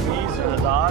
20,000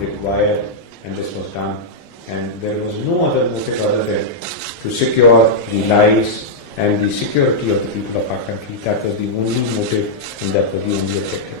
Required, and this was done, and there was no other motive other than to secure the lives and the security of the people of our country. That was the only motive, and that was the only objective.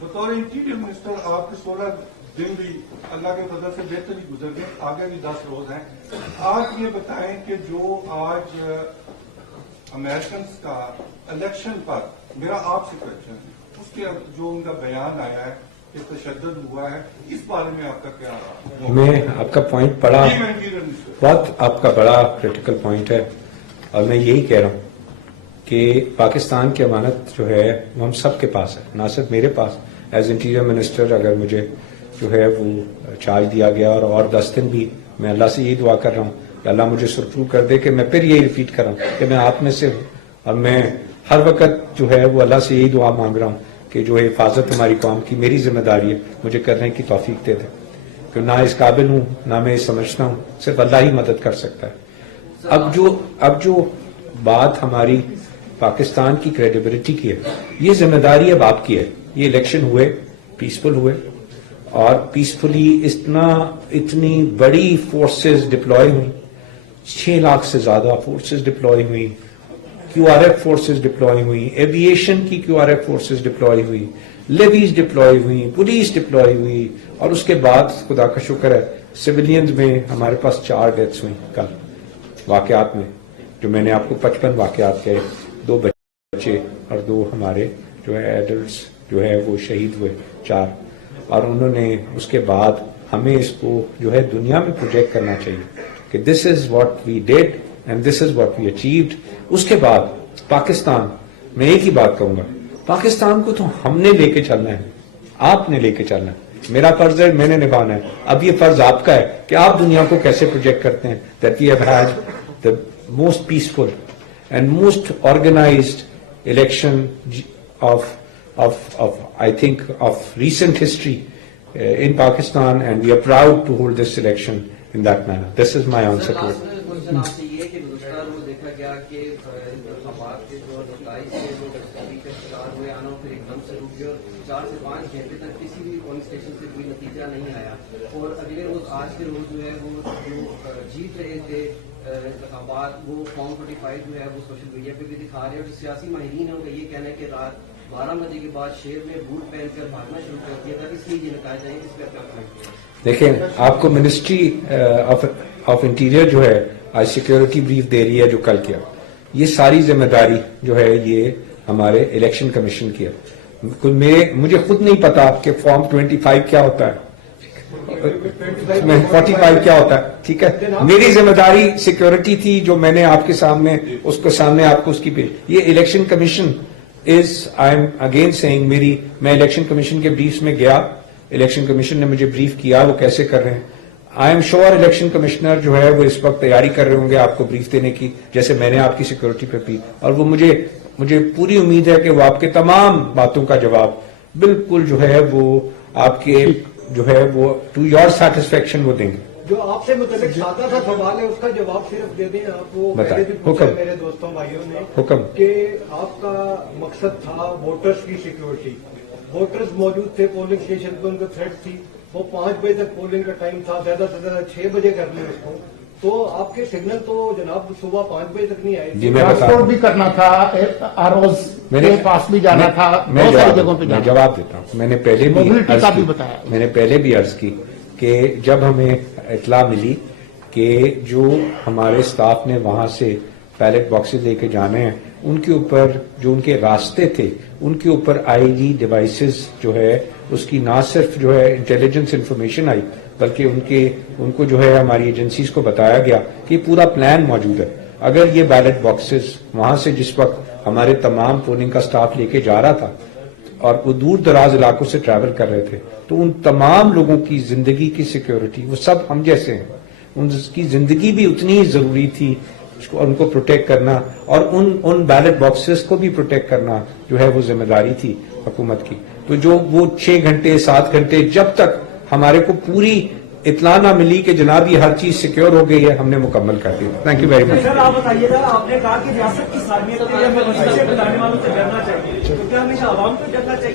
بطور interior minister آپ کے 16 دن بھی اللہ کے فضل سے بہتر ہی گزر گئے, آگے بھی 10 روز ہیں. آپ یہ بتائیں کہ جو آج امریکنز کا الیکشن پر میرا آپ سے کوشچن ہے, اس کے جو ان کا بیان آیا ہے کہ تشدد ہوا ہے, اس بارے میں آپ کا کیا رہا؟ میں آپ کا پوائنٹ پڑھا, بہت آپ کا بڑا کریٹیکل پوائنٹ ہے, اور میں یہی کہہ رہا ہوں کہ پاکستان کی امانت جو ہے وہ ہم سب کے پاس ہے, نہ صرف میرے پاس. ایز انٹیریئر منسٹر اگر مجھے جو ہے وہ چارج دیا گیا اور 10 دن بھی میں اللہ سے یہی دعا کر رہا ہوں کہ اللہ مجھے سرخرو کر دے کہ میں پھر یہی ریپیٹ کر رہا ہوں کہ میں آپ میں سے ہوں, اور میں ہر وقت جو ہے وہ اللہ سے یہی دعا مانگ رہا ہوں کہ جو حفاظت ہماری قوم کی میری ذمہ داری ہے, مجھے کرنے کی توفیق دے دے, کہ نہ اس قابل ہوں نہ میں سمجھتا ہوں, صرف اللہ ہی مدد کر سکتا ہے. اب جو بات ہماری پاکستان کی کریڈیبلٹی کی ہے, یہ ذمہ داری اب آپ کی ہے. یہ الیکشن ہوئے, پیسفل ہوئے, اور پیسفلی اتنی بڑی فورسز ڈپلوائے ہوئی, 6 لاکھ سے زیادہ فورسز ڈپلوائے ہوئی, Q R F forces deployed ہوئی, ایویشن کی Q R F forces deployed ہوئی, لیویز ڈپلوائے ہوئی, پولیس ڈپلوائے ہوئی, اور اس کے بعد خدا کا شکر ہے سویلینز میں ہمارے پاس 4 ڈیتھس ہوئی کل واقعات میں, جو میں نے آپ کو 55 واقعات کہے, 2 بچے اور 2 ہمارے جو ہے ایڈلٹس جو ہے وہ شہید ہوئے 4. اور انہوں نے اس کے بعد ہمیں اس کو جو ہے دنیا میں پروجیکٹ کرنا چاہیے کہ this is what we did and this is what we achieved. اس کے بعد پاکستان, میں ایک ہی بات کہوں گا, پاکستان کو تو ہم نے لے کے چلنا ہے, آپ نے لے کے چلنا ہے. میرا فرض ہے, میں نے نبھانا ہے. اب یہ فرض آپ کا ہے کہ آپ دنیا کو کیسے پروجیکٹ کرتے ہیں that we have had the most peaceful and most organized election of I think of recent history in Pakistan, and we are proud to hold this election in that manner. This is my answer to it. آپ سے یہ کہ گزشتہ روز دیکھا گیا کہ انتخابات کے جو نتائج سے وہ گرفتاری کا شکار ہوئے, آنا پھر ایک دم سے رک گئے, اور 4 سے 5 گھنٹے تک کسی بھی پولنگ اسٹیشن سے کوئی نتیجہ نہیں آیا. اور اگلے روز آج کے روز جو ہے وہ جو جیت رہے تھے انتخابات, وہ فارم 45 جو ہے وہ سوشل میڈیا پہ بھی دکھا رہے ہیں, اور جو سیاسی ماہرین ہیں ان کا یہ کہنا ہے کہ رات 12 بجے کے بعد شہر میں بوٹ پہن کر بھاگنا شروع کر دیا تھا, اس لیے یہ نتائج آئیں. اس پہ اپنا کمنٹ کریں. دیکھیں, آپ کو منسٹری آف انٹیریئر جو ہے آج سیکیورٹی بریف دے رہی ہے جو کل کیا, یہ ساری ذمہ داری جو ہے یہ ہمارے الیکشن کمیشن کی ہے. مجھے خود نہیں پتا کہ فارم 25 کیا ہوتا ہے, 45 کیا ہوتا ہے, ٹھیک ہے. میری ذمہ داری سیکیورٹی تھی جو میں نے آپ کے سامنے اس کو سامنے آپ کو اس کی یہ election commission I am again seeing میں الیکشن کمیشن کے بریفز میں گیا, الیکشن کمیشن نے مجھے بریف کیا وہ کیسے کر رہے ہیں. I am sure election commissioner جو ہے وہ اس وقت تیاری کر رہے ہوں گے آپ کو بریف دینے کی, جیسے میں نے آپ کی سیکورٹی پہ کی, اور وہ مجھے پوری امید ہے کہ وہ آپ کے تمام باتوں کا جواب بالکل جو ہے وہ آپ کے جو ہے وہ ٹو یور سیٹسفیکشن وہ دیں گے. جو آپ سے متعلق سادہ سا سوال ہے اس کا جواب صرف دے دیں آپ. وہ پہلے بھی پوچھا میرے دوستوں بھائیوں نے حکم کہ آپ کا مقصد تھا ووٹرز کی سیکورٹی. ووٹرز موجود تھے پولنگ اسٹیشن پہ, ان کو تھریٹ تھی, وہ 5 بجے تک پولنگ کا ٹائم تھا, زیادہ سے زیادہ 6 بجے کر لیں اس کو, تو آپ کے سگنل تو جناب صبح 5 بجے تک نہیں آئے. ٹرانسپورٹ بھی کرنا تھا, روز میرے پاس بھی جانا تھا, بہت ساری جگہوں پہ جانا. جواب دیتا ہوں. میں نے پہلے بھی عرض کی کہ جب ہمیں اطلاع ملی کہ جو ہمارے اسٹاف نے وہاں سے بیلٹ باکسز لے کے جانے ہیں, ان کے اوپر جو ان کے راستے تھے ان کے اوپر آئی ڈیوائسز جو ہے اس کی نہ صرف جو ہے انٹیلیجنس انفارمیشن آئی, بلکہ ان کو جو ہے ہماری ایجنسیز کو بتایا گیا کہ پورا پلان موجود ہے. اگر یہ بیلٹ باکسز وہاں سے جس وقت ہمارے تمام پولنگ کا سٹاف لے کے جا رہا تھا اور وہ دور دراز علاقوں سے ٹریول کر رہے تھے, تو ان تمام لوگوں کی زندگی کی سیکیورٹی, وہ سب ہم جیسے ہیں, ان کی زندگی بھی اتنی ہی ضروری تھی, ان کو پروٹیکٹ کرنا اور ان بیلٹ باکسز کو بھی پروٹیکٹ کرنا جو ہے وہ ذمہ داری تھی حکومت کی. تو جو وہ 6 گھنٹے 7 گھنٹے جب تک ہمارے کو پوری اطلاع نہ ملی کہ جناب یہ ہر چیز سیکیور ہو گئی ہے, ہم نے مکمل کر دی. Thank you very much. Sir آپ بتائیے گا, آپ نے کہا کہ ریاست کی سالمیت کے لیے ہمیں بتانے والوں سے ڈرنا چاہیے, تو کیا ہمیشہ عوام کو ڈرنا چاہیے؟